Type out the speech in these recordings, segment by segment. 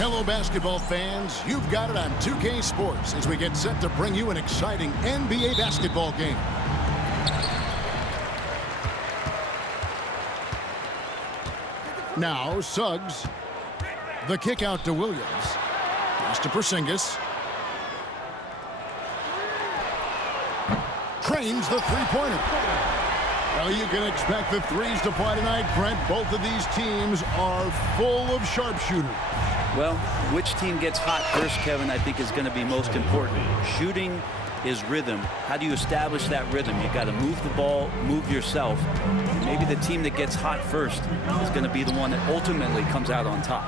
Hello, basketball fans. You've got it on 2K Sports as we get set to bring you an exciting NBA basketball game. Now, Suggs. The kick out to Williams. Pass to Porzingis. Trains the three-pointer. Well, you can expect the threes to fly tonight, Brent. Both of these teams are full of sharpshooters. Well, which team gets hot first, Kevin, I think is going to be most important. Shooting is rhythm. How do you establish that rhythm? You've got to move the ball, move yourself. Maybe the team that gets hot first is going to be the one that ultimately comes out on top.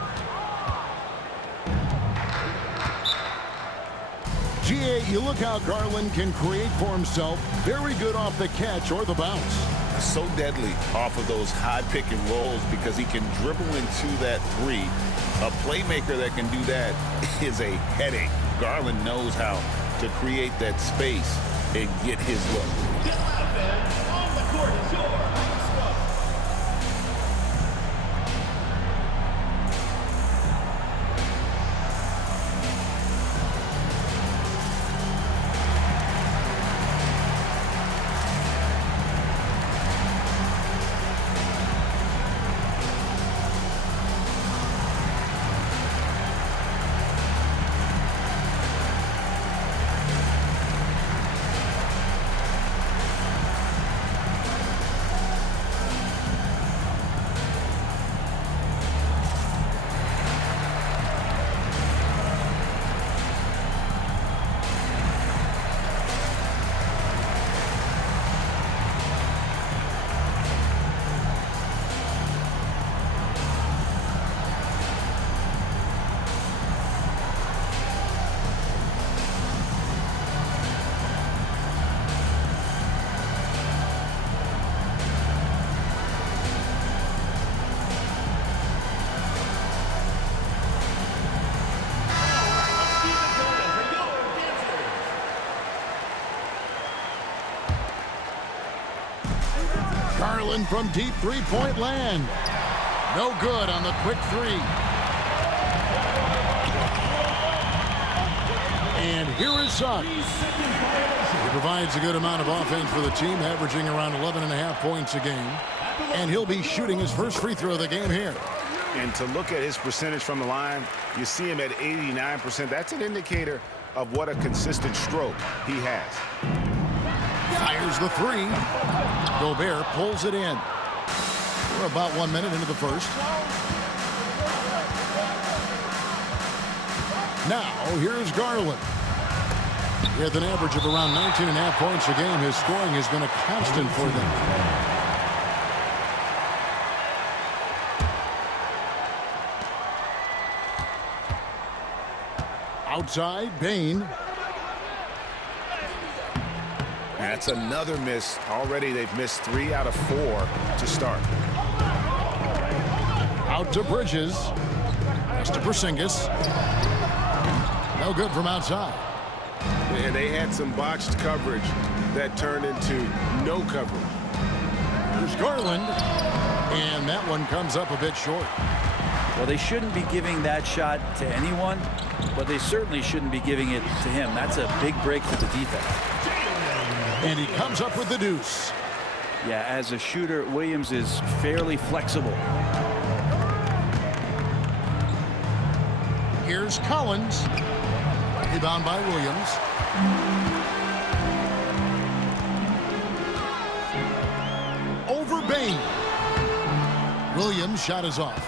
GA, you look how Garland can create for himself. Very good off the catch or the bounce. So deadly off of those high pick and rolls because he can dribble into that three. A playmaker that can do that is a headache. Garland knows how to create that space and get his look. On the court is yours. Garland from deep three-point land. No good on the quick three. And here is Suggs. He provides a good amount of offense for the team, averaging around 11.5 points a game. And he'll be shooting his first free throw of the game here. And to look at his percentage from the line, you see him at 89%. That's an indicator of what a consistent stroke he has. Fires the three. Gobert pulls it in. We're about 1 minute into the first. Now, here's Garland. With an average of around 19.5 points a game, his scoring has been a constant for them. Outside, Bane. That's another miss. Already they've missed 3 out of 4 to start. Out to Bridges. Pass to Porzingis. No good from outside. And they had some botched coverage that turned into no coverage. Here's Garland. And that one comes up a bit short. Well, they shouldn't be giving that shot to anyone, but they certainly shouldn't be giving it to him. That's a big break for the defense. And he comes up with the deuce. Yeah, as a shooter, Williams is fairly flexible. Here's Collins. Rebound by Williams. Over Bane. Williams' shot is off.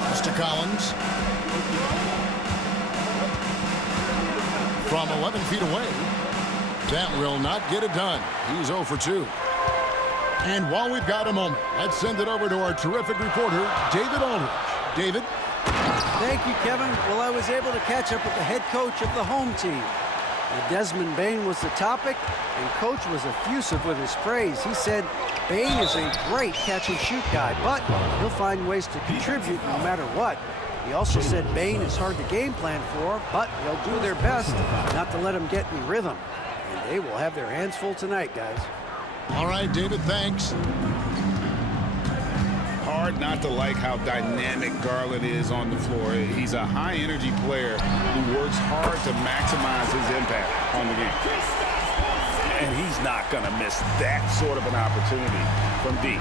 Pass to Collins. From 11 feet away. That will not get it done. He's 0 for 2. And while we've got a moment, let's send it over to our terrific reporter, David Aldridge. David? Thank you, Kevin. Well, I was able to catch up with the head coach of the home team. Desmond Bane was the topic, and Coach was effusive with his praise. He said Bane is a great catch-and-shoot guy, but he'll find ways to contribute no matter what. He also said Bane is hard to game plan for, but they'll do their best not to let him get in rhythm. And they will have their hands full tonight, guys. All right, David, thanks. Hard hard not to like how dynamic Garland is on the floor. He's a high-energy player who works hard to maximize his impact on the game. And he's not going to miss that sort of an opportunity from deep.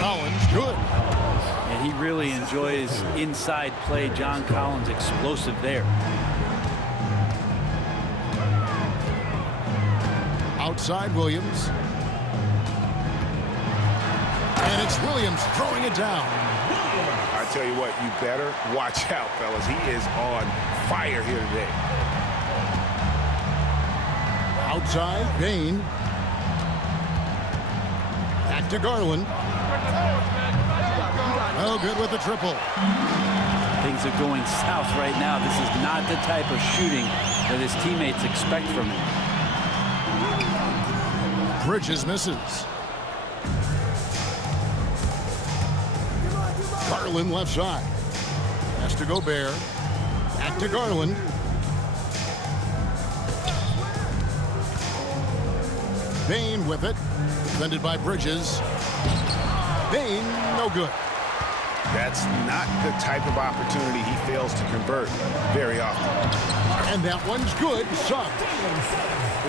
Collins, good. And he really enjoys inside play. John Collins explosive there. Outside Williams. And it's Williams throwing it down. I tell you what, you better watch out, fellas. He is on fire here today. Outside, Bain. Back to Garland. Oh, good with the triple. Things are going south right now. This is not the type of shooting that his teammates expect from him. Bridges misses. Garland left side. Has to go Bear. Back to Garland. Bain with it. Defended by Bridges. Bain, no good. That's not the type of opportunity he fails to convert very often. And that one's good. Soft.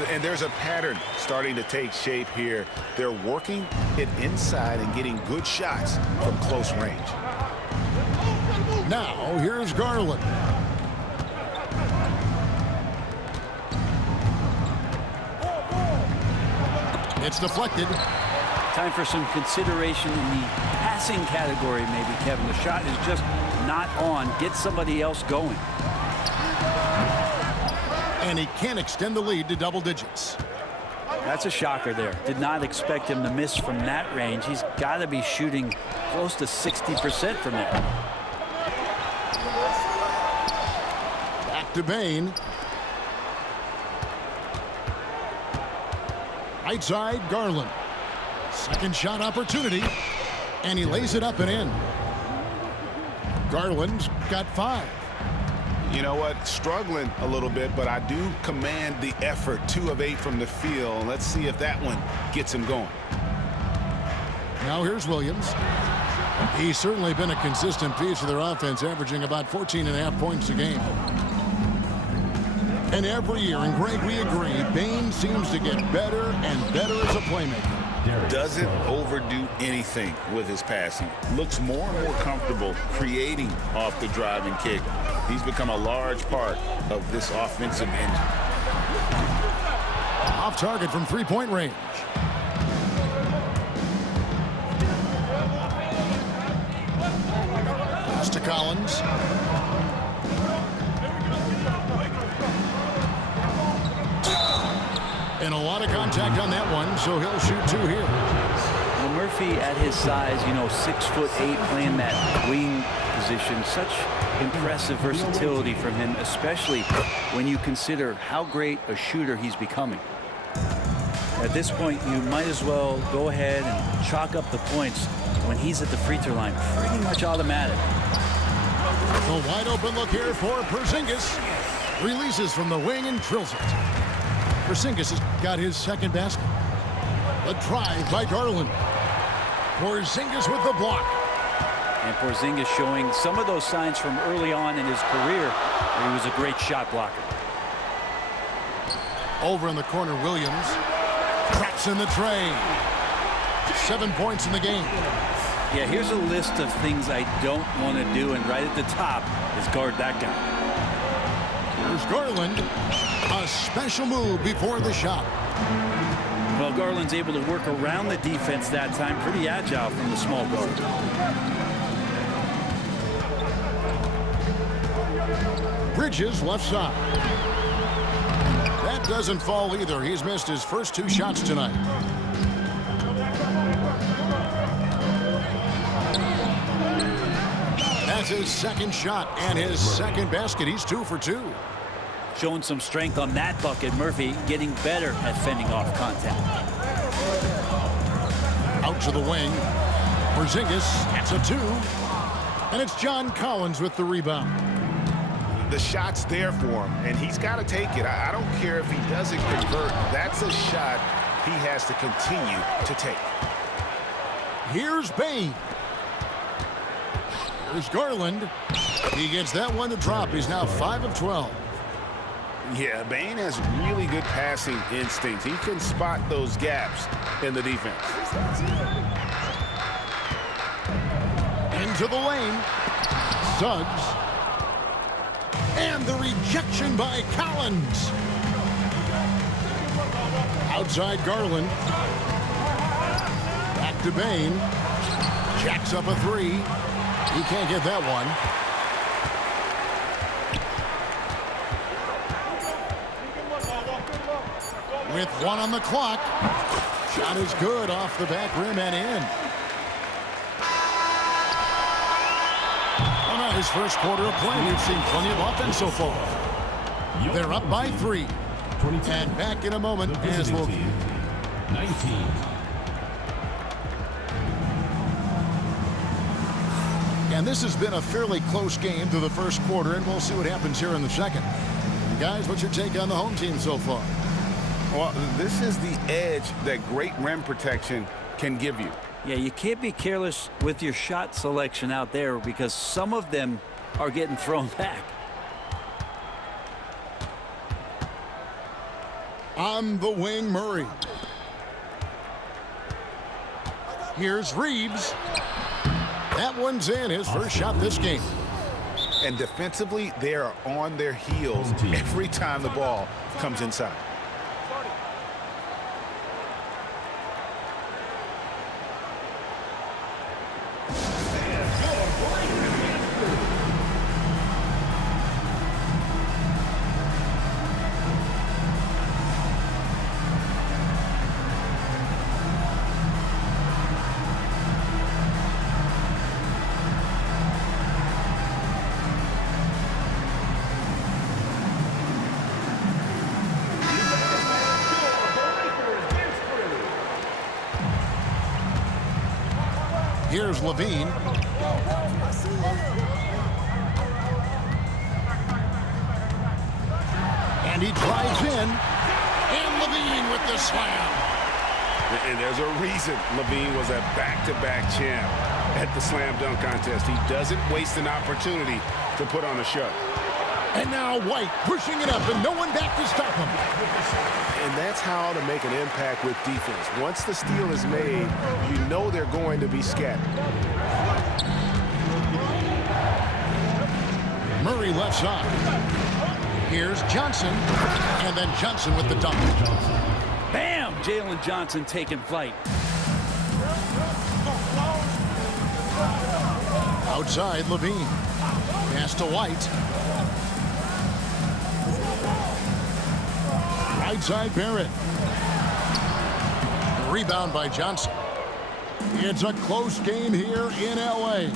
And there's a pattern starting to take shape here. They're working it inside and getting good shots from close range. Now, here's Garland. It's deflected. Time for some consideration in the passing category, maybe, Kevin. The shot is just not on. Get somebody else going. And he can't extend the lead to double digits. That's a shocker there. Did not expect him to miss from that range. He's got to be shooting close to 60% from there. Back to Bain. Right side, Garland. Second shot opportunity. And he lays it up and in. Garland's got 5. You know what? Struggling a little bit, but I do command the effort. 2 of 8 from the field. Let's see if that one gets him going. Now here's Williams. He's certainly been a consistent piece of their offense, averaging about 14.5 points a game. And every year, and Greg, we agree, Bain seems to get better and better as a playmaker. Doesn't overdo anything with his passing. Looks more and more comfortable creating off the driving kick. He's become a large part of this offensive engine. Off target from three-point range. Pass to Collins. And a lot of contact on that one, so he'll shoot 2 here. Well, Murphy at his size, 6'8", playing that wing position, such impressive versatility from him, especially when you consider how great a shooter he's becoming. At this point, you might as well go ahead and chalk up the points when he's at the free throw line. Pretty much automatic. The wide open look here for Porzingis. Releases from the wing and drills it. Porzingis has got his second basket. The drive by Garland. Porzingis with the block. And Porzingis showing some of those signs from early on in his career where he was a great shot blocker. Over in the corner, Williams. Traps in the tray. 7 points in the game. Yeah, here's a list of things I don't want to do, and right at the top is guard that guy. Here's Garland. A special move before the shot. Well, Garland's able to work around the defense that time. Pretty agile from the small guard. Bridges left side. That doesn't fall either. He's missed his first 2 shots tonight. That's his second shot and his second basket. He's 2 for 2. Showing some strength on that bucket. Murphy getting better at fending off contact. Out to the wing. Porzingis, that's a 2. And it's John Collins with the rebound. The shot's there for him, and he's got to take it. I don't care if he doesn't convert. That's a shot he has to continue to take. Here's Bain. Here's Garland. He gets that one to drop. He's now 5 of 12. Yeah, Bain has really good passing instincts. He can spot those gaps in the defense. Into the lane. Suggs. And the rejection by Collins. Outside Garland. Back to Bain. Jacks up a three. He can't get that one. With one on the clock. Shot is good off the back rim and in. On his first quarter of play, we've seen plenty of offense so far. They're up by 3. And back in a moment as we'll... 19. And this has been a fairly close game through the first quarter, and we'll see what happens here in the second. Guys, what's your take on the home team so far? Well, this is the edge that great rim protection can give you. Yeah, you can't be careless with your shot selection out there because some of them are getting thrown back. On the wing, Murray. Here's Reeves. That one's in, his first shot this game. And defensively, they are on their heels every time the ball comes inside. Here's Levine. And he drives in. And Levine with the slam. And there's a reason Levine was a back-to-back champ at the slam dunk contest. He doesn't waste an opportunity to put on a show. And now White pushing it up and no one back to stop him. And that's how to make an impact with defense. Once the steal is made, you know they're going to be scattered. Murray left side. Here's Johnson. And then Johnson with the dunk. Bam! Jalen Johnson taking flight. Outside Levine. Pass to White. Right side Barrett. Rebound by Johnson. It's a close game here in LA.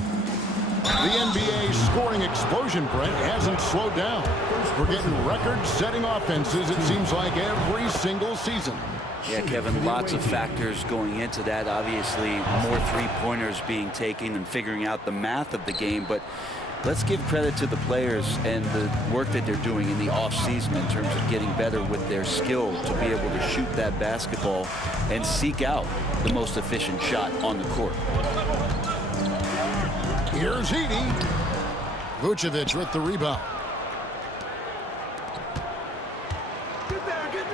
The NBA scoring explosion, Brent, hasn't slowed down. We're getting record-setting offenses, it seems like, every single season. Yeah, Kevin, lots of factors going into that. Obviously, more three-pointers being taken and figuring out the math of the game. But let's give credit to the players and the work that they're doing in the offseason in terms of getting better with their skill to be able to shoot that basketball and seek out the most efficient shot on the court. Here's Edey. Vucevic with the rebound.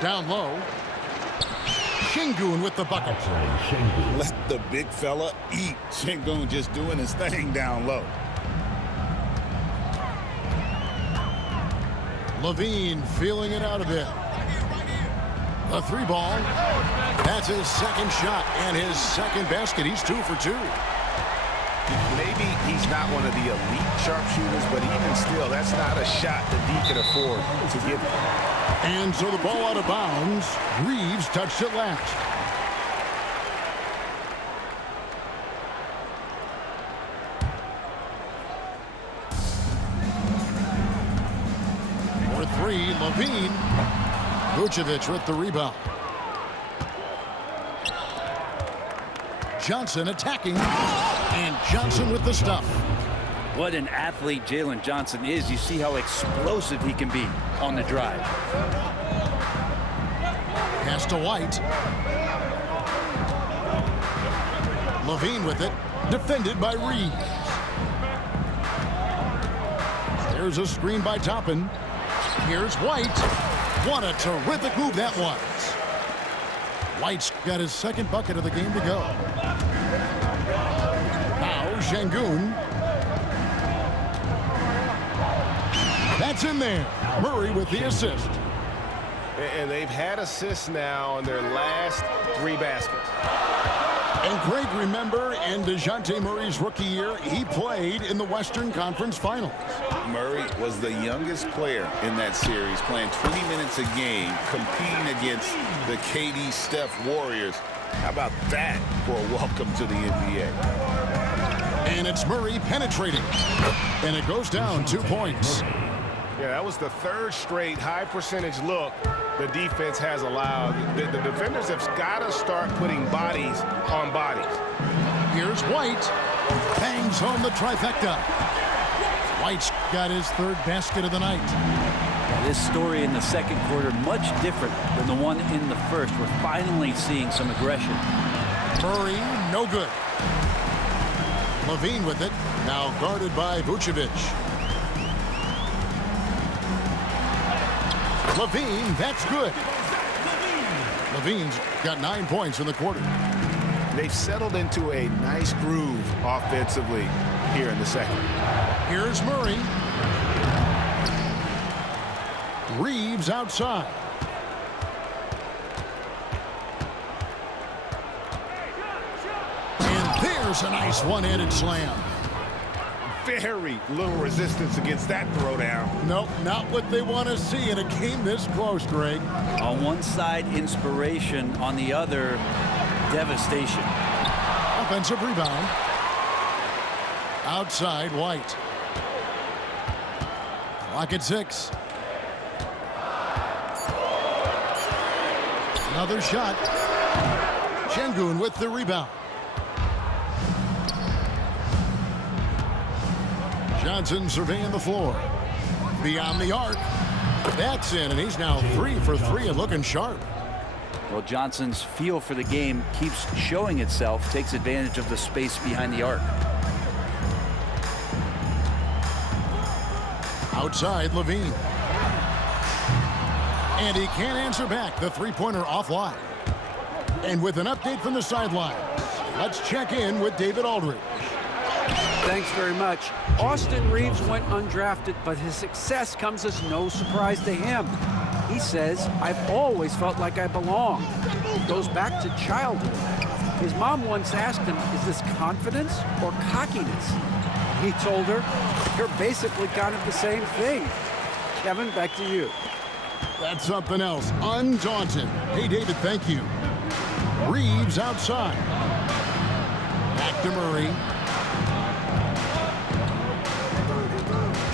Down low. Şengün with the bucket. Let the big fella eat. Şengün just doing his thing down low. Levine feeling it out a bit. A three ball. That's his second shot and his second basket. He's 2 for 2. Maybe he's not one of the elite sharpshooters, but even still, that's not a shot that he can afford to give. And so the ball out of bounds. Reeves touched it last. For 3, Levine. Vucevic with the rebound. Johnson attacking. And Johnson with the stuff. What an athlete Jalen Johnson is. You see how explosive he can be on the drive. Pass to White. Levine with it, defended by Reeves. There's a screen by Toppin. Here's White. What a terrific move that was. White's got his second bucket of the game to go. Now Şengün. That's in there. Murray with the assist. And they've had assists now in their last 3 baskets. And Greg, remember, in DeJounte Murray's rookie year, he played in the Western Conference Finals. Murray was the youngest player in that series, playing 20 minutes a game, competing against the KD Steph Warriors. How about that for a welcome to the NBA? And it's Murray penetrating. And it goes down 2 points. Yeah, that was the 3rd straight high percentage look the defense has allowed. The defenders have got to start putting bodies on bodies. Here's White. Bangs home the trifecta. White's got his 3rd basket of the night. This story in the second quarter much different than the one in the first. We're finally seeing some aggression. Murray, no good. Levine with it. Now guarded by Vucevic. Levine, that's good. Levine's got 9 points in the quarter. They've settled into a nice groove offensively here in the second. Here's Murray. Reeves outside. And there's a nice one-handed slam. Very little resistance against that throwdown. Nope, not what they want to see in a game this close, Greg. On one side, inspiration. On the other, devastation. Offensive rebound. Outside, White. Clock at 6. Another shot. Şengün with the rebound. Johnson surveying the floor. Beyond the arc. That's in, and he's now 3 for 3 and looking sharp. Well, Johnson's feel for the game keeps showing itself, takes advantage of the space behind the arc. Outside, Levine. And he can't answer back. The three-pointer offline. And with an update from the sideline, let's check in with David Aldridge. Thanks very much. Austin Reeves went undrafted, but his success comes as no surprise to him. He says, "I've always felt like I belong." It goes back to childhood. His mom once asked him, "Is this confidence or cockiness?" He told her, "You're basically kind of the same thing." Kevin, back to you. That's something else. Undaunted. Hey, David, thank you. Reeves outside. Back to Murray.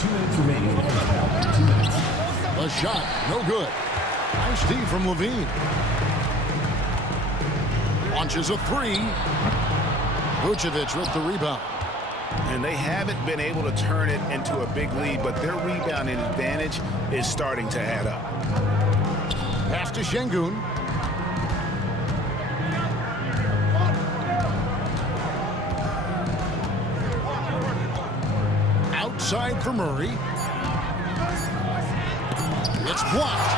2 minutes remaining. 2 minutes. A shot, no good. Nice D from Levine. Launches a 3. Vucevic with the rebound. And they haven't been able to turn it into a big lead, but their rebounding advantage is starting to add up. Pass to Şengün. Outside for Murray. It's blocked.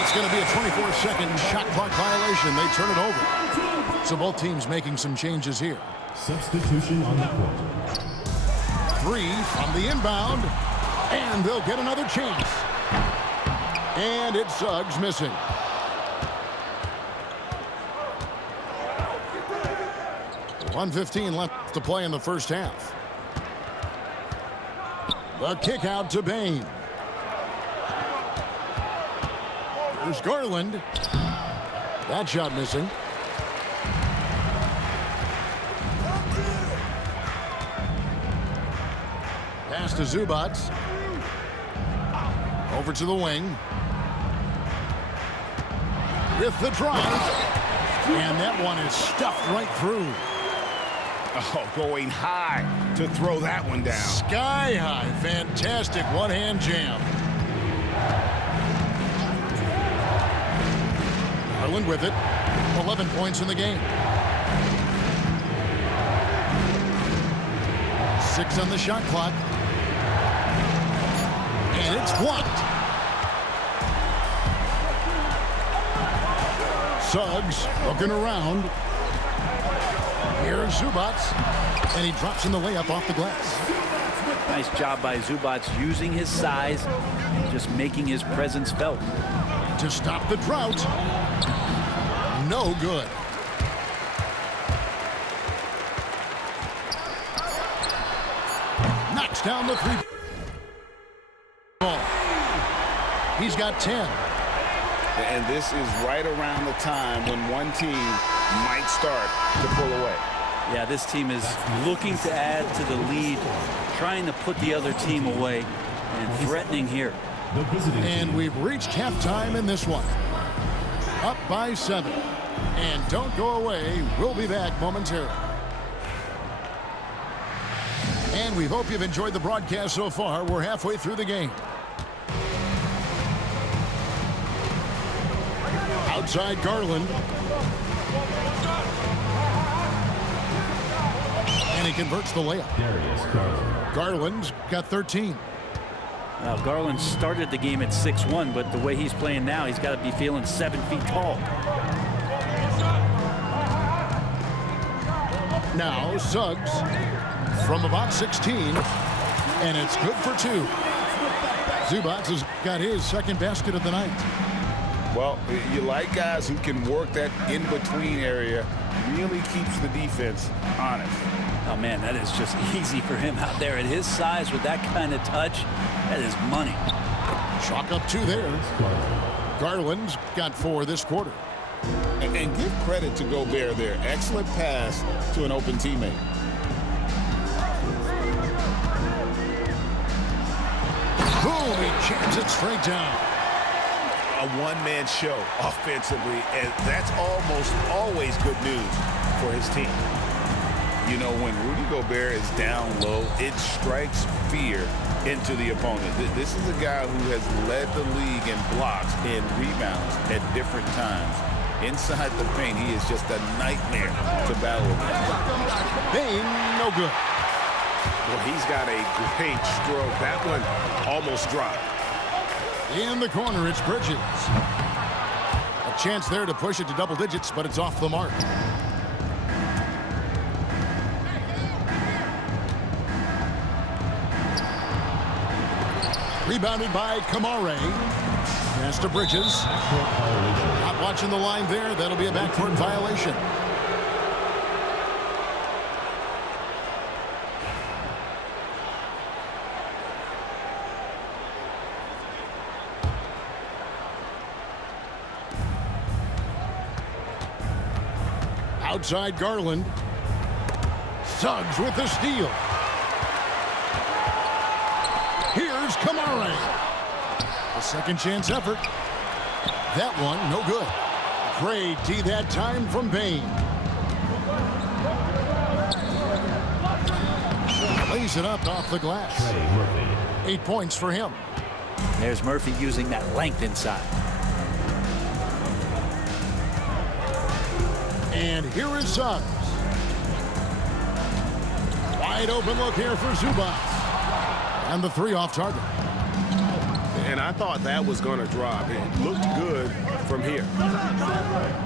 It's going to be a 24-second shot clock violation. They turn it over. So both teams making some changes here. Substitution on the court. 3 from the inbound. And they'll get another chance. And it's Suggs missing. .115 left to play in the first half. The kick out to Bane. There's Garland. That shot missing. Pass to Zubac. Over to the wing. With the drive. And that one is stuffed right through. Oh, going high to throw that one down. Sky high. Fantastic one-hand jam. Garland with it. 11 points in the game. 6 on the shot clock. And it's blocked. Suggs looking around. Here's Zubats. And he drops in the layup off the glass. Nice job by Zubats using his size, just making his presence felt. To stop the drought. No good. Knocks down the 3 ball. He's got 10. And this is right around the time when one team might start to pull away. Yeah, this team is looking to add to the lead, trying to put the other team away, and threatening here. And we've reached halftime in this one. Up by 7. And don't go away. We'll be back momentarily. And we hope you've enjoyed the broadcast so far. We're halfway through the game. Outside Garland. And he converts the layup. Garland's got 13. Now, Garland started the game at 6'1", but the way he's playing now, he's got to be feeling 7 feet tall. Now Suggs from about 16, and it's good for 2. Zubats has got his second basket of the night. Well, you like guys who can work that in-between area, really keeps the defense honest. Oh, man, that is just easy for him out there. At his size with that kind of touch, that is money. Chalk up 2 there. Garland's got 4 this quarter. And give credit to Gobert there. Excellent pass to an open teammate. Boom, he jams it straight down. A one-man show offensively, and that's almost always good news for his team. You know, when Rudy Gobert is down low, it strikes fear into the opponent. This is a guy who has led the league in blocks and rebounds at different times. Inside the paint, he is just a nightmare to battle against. Bane, no good. Well, he's got a great stroke. That one almost dropped. In the corner, it's Bridges. A chance there to push it to double digits, but it's off the mark. Rebounded by Kamare. Pass to Bridges. Not watching the line there. That'll be a backcourt violation. Outside Garland. Suggs with the steal. Here's Kamare. A second chance effort. That one, no good. Great D that time from Bane. Lays it up off the glass. 8 points for him. There's Murphy using that length inside. And here is Suggs. Wide open look here for Zubats. And the 3 off target. And I thought that was going to drop. It looked good from here.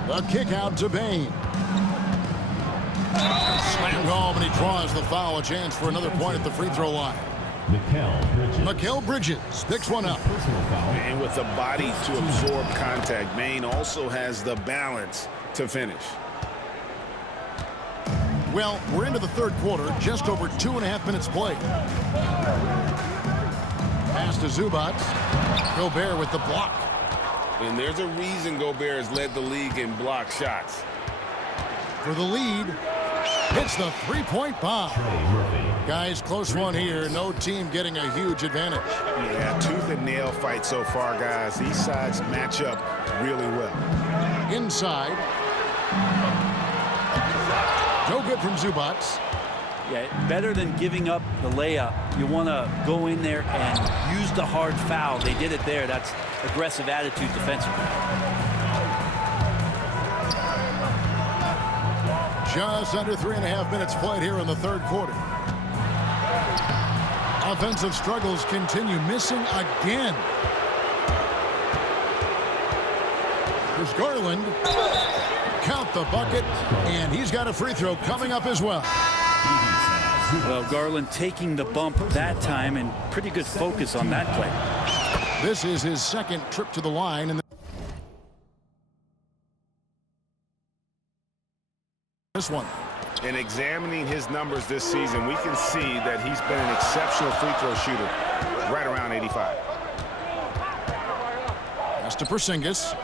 The kick out to Bane. Slammed home, and he draws the foul. A chance for another point at the free throw line. Mikal Bridges picks one up. And with the body to absorb contact, Bane also has the balance to finish. Well, we're into the third quarter, just over 2.5 minutes played. Pass to Zubats. Gobert with the block. And there's a reason Gobert has led the league in block shots. For the lead, hits the three-point bomb. Guys, close one here. No team getting a huge advantage. Yeah, tooth and nail fight so far, guys. These sides match up really well. Inside. No good from Zubats. Yeah, better than giving up the layup. You want to go in there and use the hard foul. They did it there. That's aggressive attitude defensively. Just under 3.5 minutes played here in the third quarter. Offensive struggles continue, missing again. Here's Garland. Count the bucket, and he's got a free throw coming up as well. Well, Garland taking the bump that time, and pretty good focus on that play. This is his second trip to the line, and this one. In examining his numbers this season, we can see that he's been an exceptional free throw shooter, right around 85. Pass to Porzingis.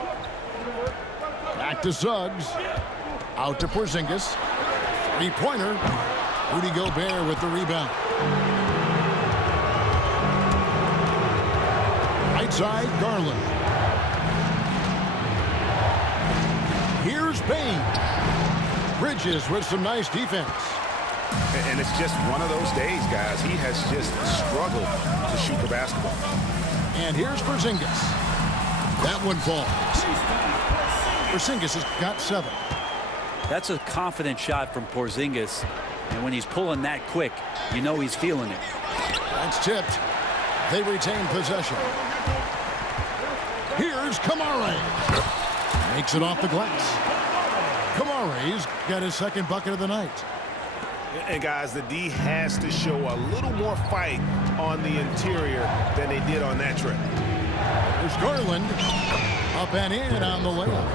Back to Suggs. Out to Porzingis. Three-pointer. Rudy Gobert with the rebound. Right side, Garland. Here's Bane. Bridges with some nice defense. And it's just one of those days, guys. He has just struggled to shoot the basketball. And here's Porzingis. That one falls. Porzingis has got 7. That's a confident shot from Porzingis. And when he's pulling that quick, you know he's feeling it. That's tipped. They retain possession. Here's Kamare. Makes it off the glass. Kamare's got his second bucket of the night. And guys, the D has to show a little more fight on the interior than they did on that trip. There's Garland. Up and in on the layup.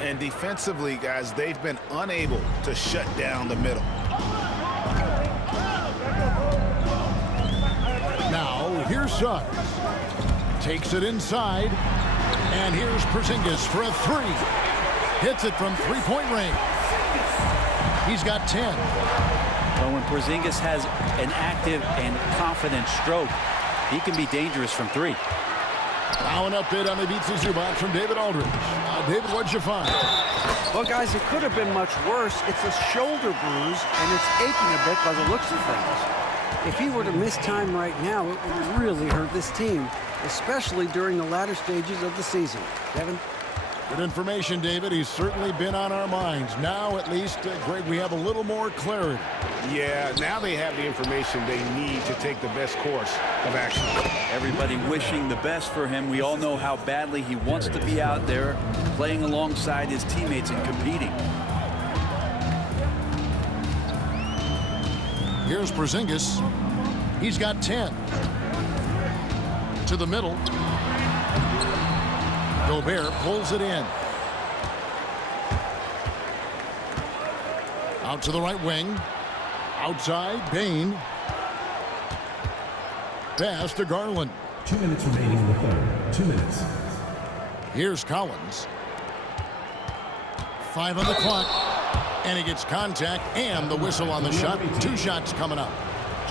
And defensively, guys, they've been unable to shut down the middle. Now, here's Suggs. Takes it inside. And here's Porzingis for a 3. Hits it from three-point range. He's got 10. Well, when Porzingis has an active and confident stroke, he can be dangerous from 3. Now an update on the Ivica Zubac from David Aldridge. David, what'd you find? Well, guys, it could have been much worse. It's a shoulder bruise, and it's aching a bit by the looks of things. If he were to miss time right now, it would really hurt this team, especially during the latter stages of the season. Kevin? Good information, David. He's certainly been on our minds. Now, at least, Greg, we have a little more clarity. Yeah, now they have the information they need to take the best course of action. Everybody wishing the best for him. We all know how badly he wants to be out there playing alongside his teammates and competing. Here's Porzingis. He's got 10. To the middle. Gobert pulls it in. Out to the right wing. Outside, Bane. Pass to Garland. 2 minutes remaining in the third. 2 minutes. Here's Collins. 5 on the clock. And he gets contact and the whistle on the shot. 2 shots coming up.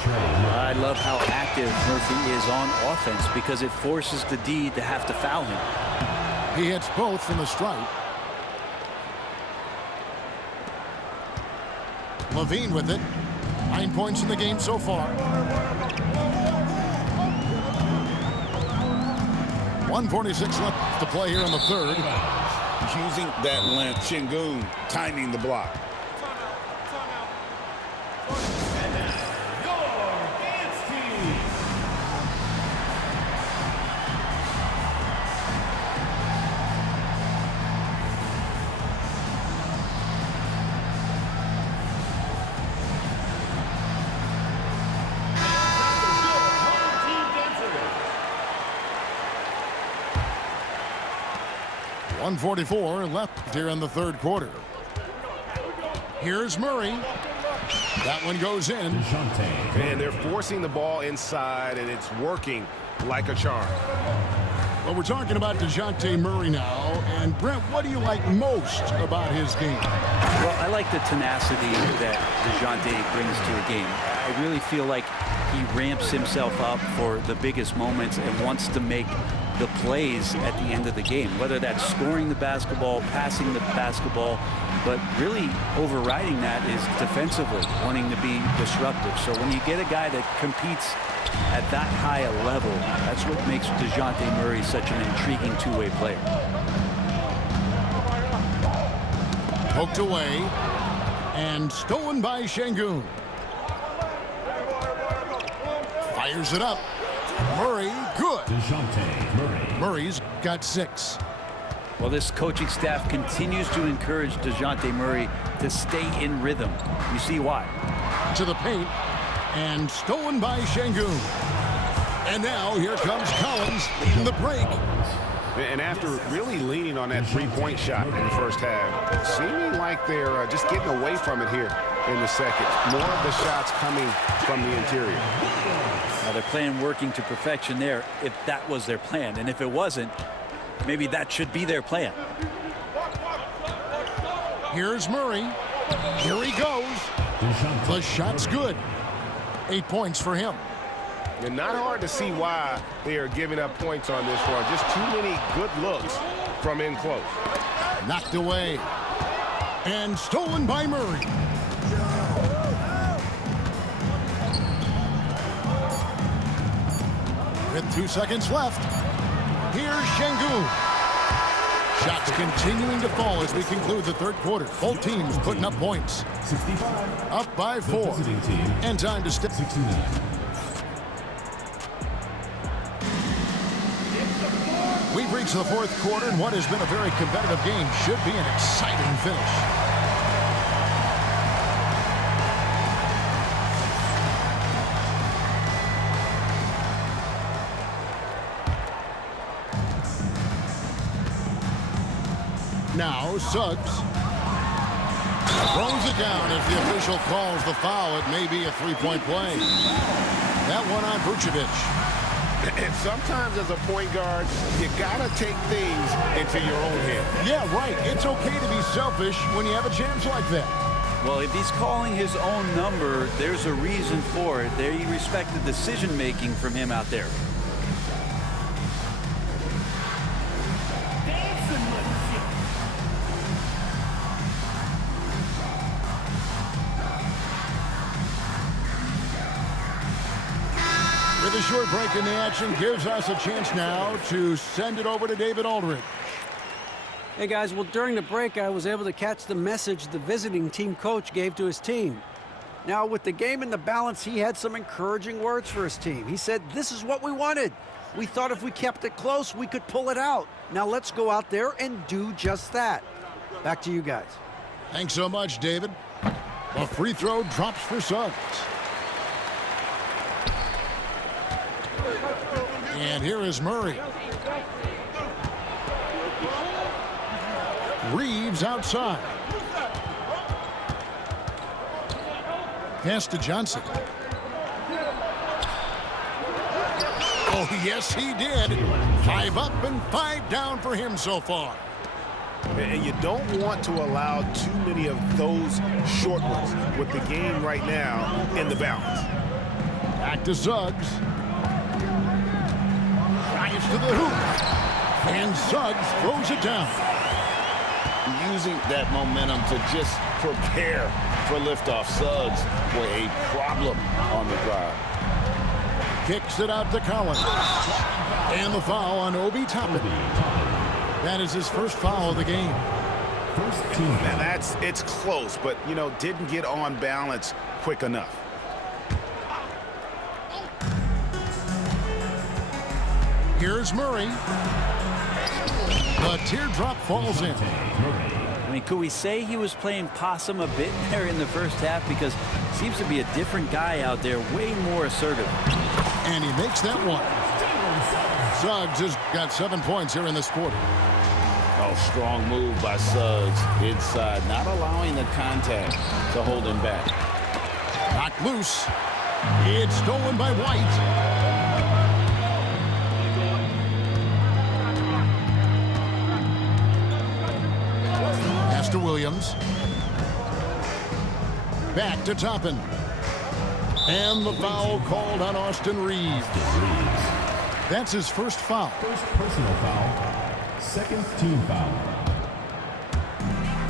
I love how active Murphy is on offense because it forces the D to have to foul him. He hits both from the stripe. Levine with it. 9 points in the game so far. 1:46 left to play here in the third. Using that length, Şengün timing the block. .144 left here in the third quarter. Here's Murray. That one goes in. And they're forcing the ball inside, and it's working like a charm. Well, we're talking about DeJounte Murray now. And, Brent, what do you like most about his game? Well, I like the tenacity that DeJounte brings to a game. I really feel like he ramps himself up for the biggest moments and wants to make the plays at the end of the game, whether that's scoring the basketball, passing the basketball, but really overriding that is defensively wanting to be disruptive. So when you get a guy that competes at that high a level, that's what makes DeJounte Murray such an intriguing two-way player. Poked away and stolen by Şengün. Fires it up. Murray, good. DeJounte Murray. Murray's got 6. Well, this coaching staff continues to encourage DeJounte Murray to stay in rhythm. You see why. To the paint, and stolen by Şengün. And now here comes Collins in the break. And after really leaning on that three-point shot in the first half, seeming like they're just getting away from it here in the second. More of the shots coming from the interior. Now their plan working to perfection there, if that was their plan. And if it wasn't, maybe that should be their plan. Here's Murray. Here he goes. The shot's good. 8 points for him. And not hard to see why they are giving up points on this one. Just too many good looks from in close. Knocked away. And stolen by Murray. With 2 seconds left. Here's Şengün. Shots continuing to fall as we conclude the third quarter. Both teams putting up points. 65. Up by 4. And time to step. 69. We've reached the fourth quarter, and what has been a very competitive game should be an exciting finish. Now, Suggs throws it down. If the official calls the foul, it may be a three-point play. That one on Vucevic. And sometimes as a point guard, you gotta take things into your own hand. Yeah, right. It's okay to be selfish when you have a chance like that. Well, if he's calling his own number, there's a reason for it. There you respect the decision-making from him out there. With a short break in the action gives us a chance now to send it over to David Aldridge. Hey guys, well during the break I was able to catch the message the visiting team coach gave to his team. Now with the game in the balance, he had some encouraging words for his team. He said, "This is what we wanted. We thought if we kept it close, we could pull it out. Now let's go out there and do just that." Back to you guys. Thanks so much, David. A free throw drops for Suggs. And here is Murray. Reeves outside. Pass to Johnson. Oh, yes, he did. 5 up and 5 down for him so far. And you don't want to allow too many of those short ones with the game right now in the balance. Back to Suggs. Drives to the hoop. And Suggs throws it down. Using that momentum to just prepare for liftoff. Suggs with a problem on the drive. Kicks it out to Collins. And the foul on Obi Toppin. That is his first foul of the game. First team. And it's close, but, you know, didn't get on balance quick enough. Here's Murray. The teardrop falls in. I mean, could we say he was playing possum a bit there in the first half? Because it seems to be a different guy out there, way more assertive. And he makes that one. Suggs has got 7 points here in this quarter. Oh, strong move by Suggs inside, not allowing the contact to hold him back. Knocked loose. It's stolen by White. To Williams. Back to Toppin. And the foul called on Austin Reeves. That's his first foul. First personal foul. Second team foul.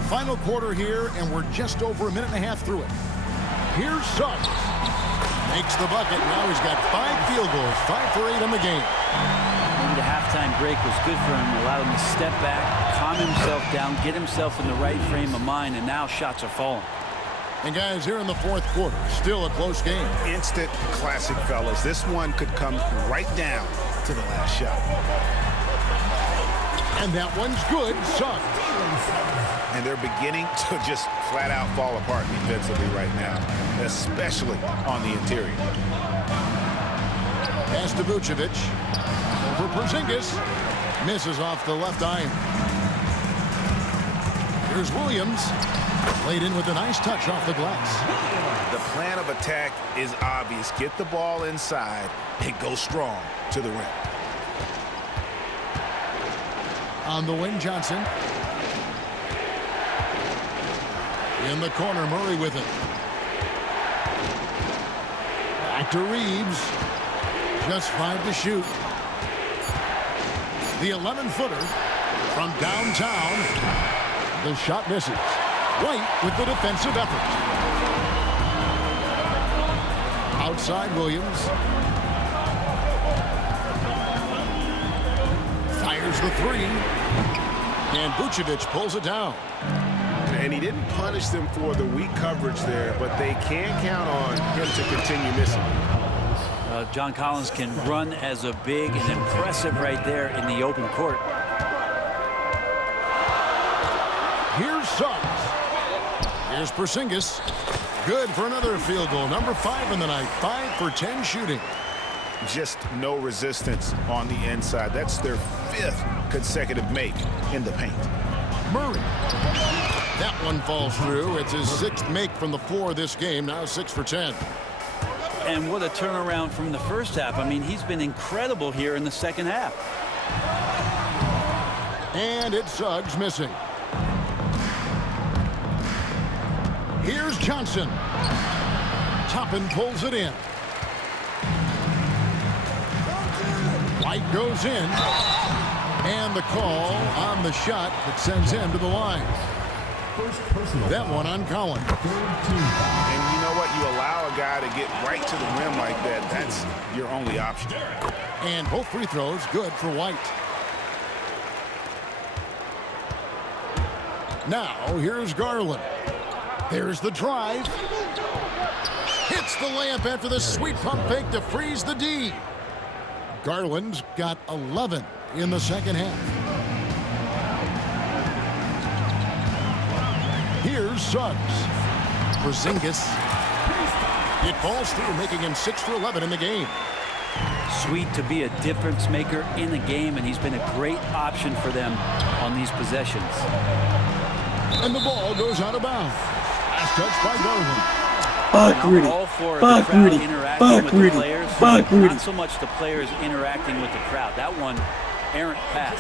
Final quarter here, and we're just over a minute and a half through it. Here's Suggs. Makes the bucket. Now he's got 5 field goals, 5 for 8 in the game. Maybe the halftime break was good for him, allowed him to step back, calm himself down, get himself in the right frame of mind, and now shots are falling. And guys, here in the fourth quarter, still a close game. Instant classic, fellas. This one could come right down to the last shot. And that one's good. Suggs. And they're beginning to just flat out fall apart defensively right now, especially on the interior. Pass to Vucevic. Over Porzingis. Misses off the left iron. Here's Williams. Played in with a nice touch off the glass. The plan of attack is obvious. Get the ball inside and go strong to the rim. On the wing, Johnson. In the corner, Murray with it. Back to Reeves. Just 5 to shoot. The 11-footer from downtown. The shot misses. White with the defensive effort. Outside Williams. Fires the 3. And Vucevic pulls it down. And he didn't punish them for the weak coverage there, but they can't count on him to continue missing. John Collins can run as a big and impressive right there in the open court. Here's Suggs. Here's Porzingis. Good for another field goal. Number 5 in the night. 5 for 10 shooting. Just no resistance on the inside. That's their 5th consecutive make in the paint. Murray. That one falls through. It's his 6th make from the floor this game. Now 6 for 10. And what a turnaround from the first half. I mean, he's been incredible here in the second half. And it's Suggs missing. Here's Johnson. Toppin pulls it in. White goes in. And the call on the shot that sends him to the line. That one on Collins. And you know what? You allow a guy to get right to the rim like that. That's your only option. And both free throws good for White. Now here's Garland. There's the drive. Hits the layup after the sweet pump fake to freeze the D. Garland's got 11 in the second half. Here's Suggs. Porzingis. It falls through, making him 6 for 11 in the game. Sweet to be a difference maker in the game, and he's been a great option for them on these possessions. And the ball goes out of bounds. Last touch by Garland. Fuck Rudy. All for Fuck the crowd Rudy. interacting Fuck with Rudy. the players. Fuck Rudy. Not so much the players interacting with the crowd. That one, errant pass.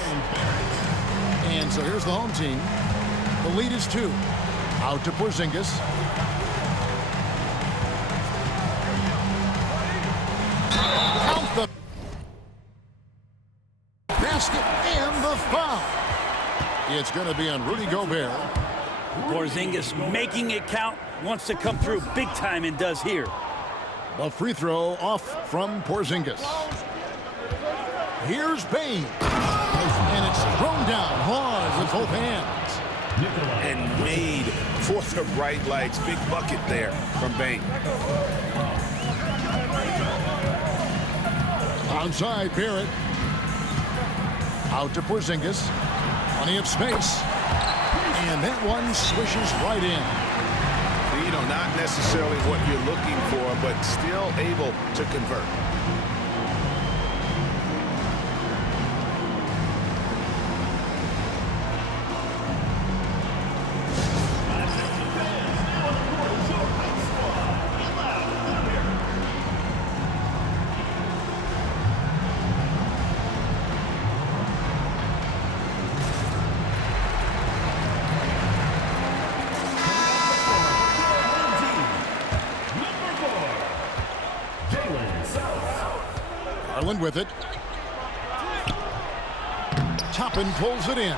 And so here's the home team. The lead is 2. Out to Porzingis. Count the basket and the foul. It's going to be on Rudy Gobert. Porzingis making it count, wants to come through big time and does here. The free throw off from Porzingis. Here's Bane. And it's thrown down hard with both hands. And made for the bright lights. Big bucket there from Bane. Onside Barrett. Out to Porzingis. Plenty of space. And that one swishes right in. You know, not necessarily what you're looking for, but still able to convert. Garland with it. Toppin pulls it in.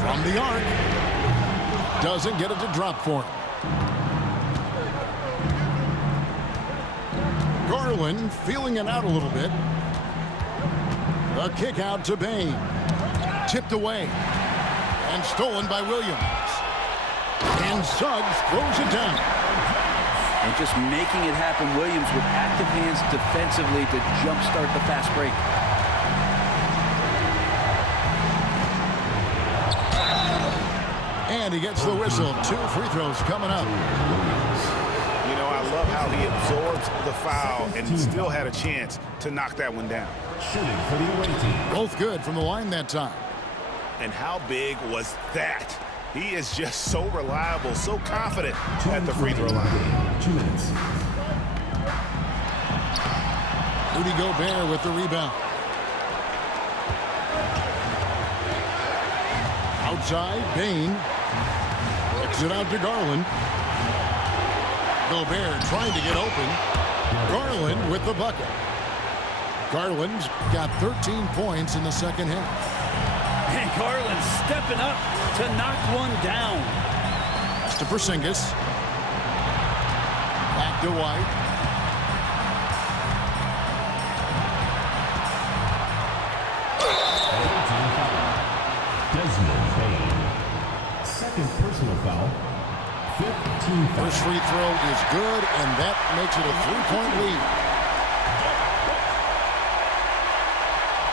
From the arc. Doesn't get it to drop for him. Garland feeling it out a little bit. A kick out to Bain. Tipped away. And stolen by Williams. And Suggs throws it down. And just making it happen, Williams with active hands defensively to jumpstart the fast break. And he gets the whistle. 2 free throws coming up. You know, I love how he absorbs the foul and still had a chance to knock that one down. Shooting for the away team. Both good from the line that time. And how big was that? He is just so reliable, so confident at the free throw line. 2 minutes. Rudy Gobert with the rebound. Outside, Bain. Kicks it out to Garland. Gobert trying to get open. Garland with the bucket. Garland's got 13 points in the second half. And Garland stepping up to knock one down. To Porzingis. Back to White. Desmond Bain. Second personal foul. 15 foul. First free throw is good, and that makes it a 3-point lead.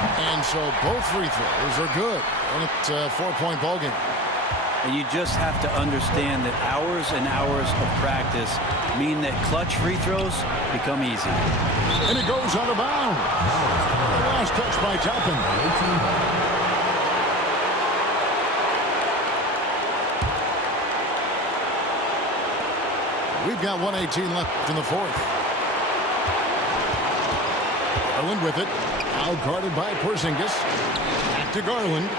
And so both free throws are good. And it's a 4-point ball game. And you just have to understand that hours and hours of practice mean that clutch free throws become easy. And it goes out of bounds. Last touch by Toppin. We've got 1:18 left in the fourth. Garland with it. Now guarded by Porzingis. Back to Garland.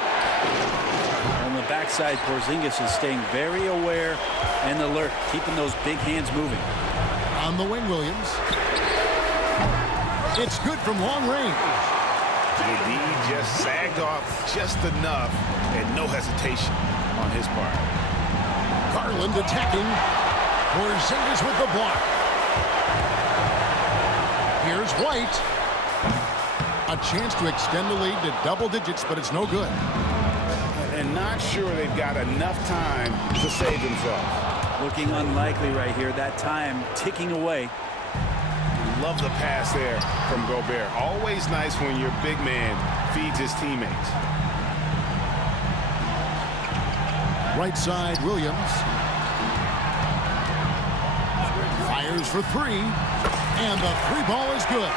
On the backside, Porzingis is staying very aware and alert, keeping those big hands moving. On the wing, Williams. It's good from long range. JD just sagged off just enough and no hesitation on his part. Garland attacking. Porzingis with the block. Here's White. A chance to extend the lead to double digits, but it's no good. And not sure they've got enough time to save themselves. Looking unlikely right here. That time ticking away. Love the pass there from Gobert. Always nice when your big man feeds his teammates. Right side, Williams. Fires for 3. And the 3 ball is good.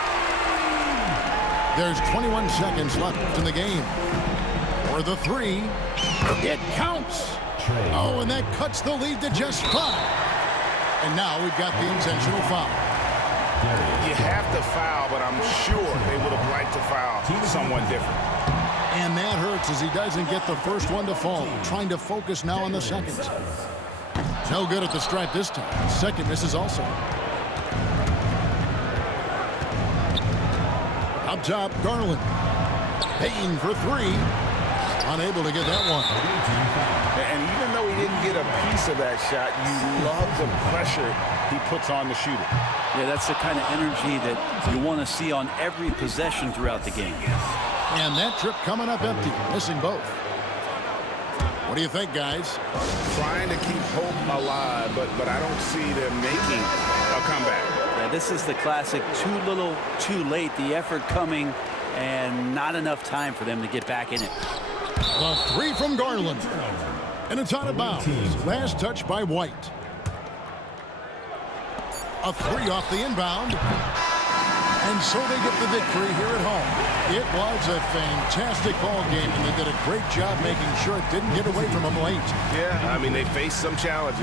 There's 21 seconds left in the game. For the 3. It counts. Oh, and that cuts the lead to just 5. And now we've got the intentional foul. You have to foul, but I'm sure they would have liked to foul someone different. And that hurts as he doesn't get the first one to fall. Trying to focus now on the second. No good at the stripe this time. Second misses also. Up top, Garland. Bain for 3. Unable to get that one. And even though he didn't get a piece of that shot, you love the pressure he puts on the shooter. Yeah, that's the kind of energy that you want to see on every possession throughout the game. And that trip coming up empty, missing both. What do you think, guys? Trying to keep hope alive, but I don't see them making a comeback. Yeah, this is the classic too little, too late. The effort coming and not enough time for them to get back in it. The 3 from Garland. And it's out of bounds. Last touch by White. A 3 off the inbound. And so they get the victory here at home. It was a fantastic ball game, and they did a great job making sure it didn't get away from them late. Yeah, I mean, they faced some challenges,